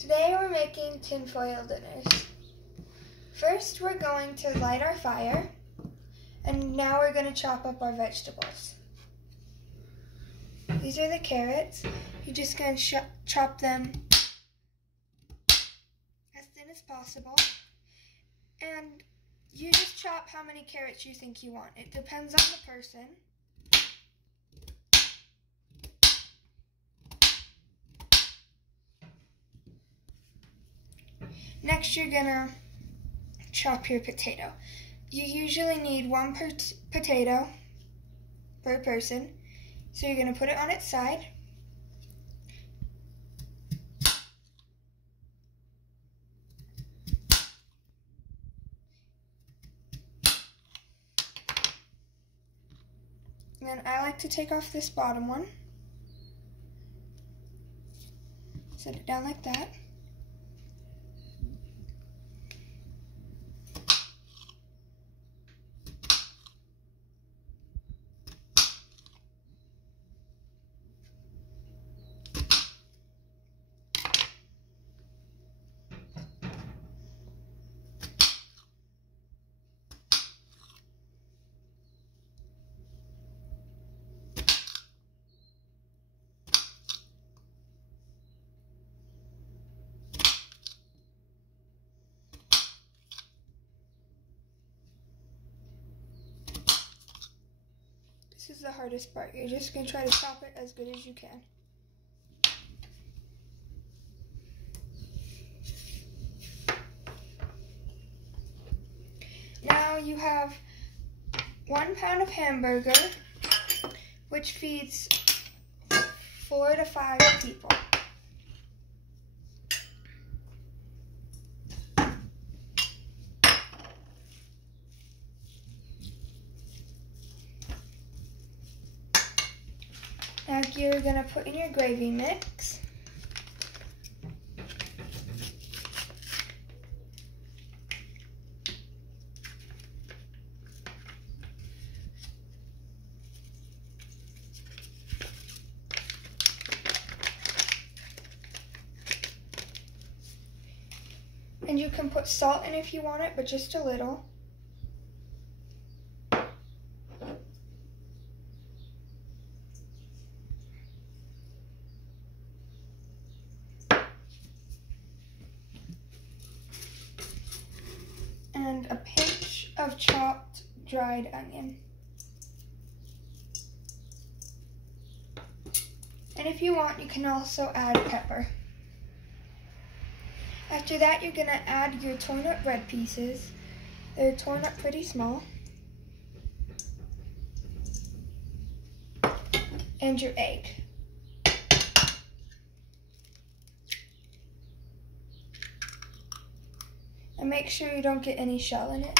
Today we're making tinfoil dinners. First we're going to light our fire, and now we're going to chop up our vegetables. These are the carrots. You're just going to chop them as thin as possible, and you just chop how many carrots you think you want. It depends on the person. Next, you're gonna chop your potato. You usually need one potato per person. So you're gonna put it on its side. And then I like to take off this bottom one. Set it down like that. This is the hardest part. You're just going to try to chop it as good as you can. Now you have 1 pound of hamburger, which feeds 4 to 5 people. Now you're going to put in your gravy mix. And you can put salt in if you want it, but just a little. And a pinch of chopped dried onion. And if you want, you can also add pepper. After that, you're gonna add your torn up bread pieces. They're torn up pretty small. And your egg. And make sure you don't get any shell in it.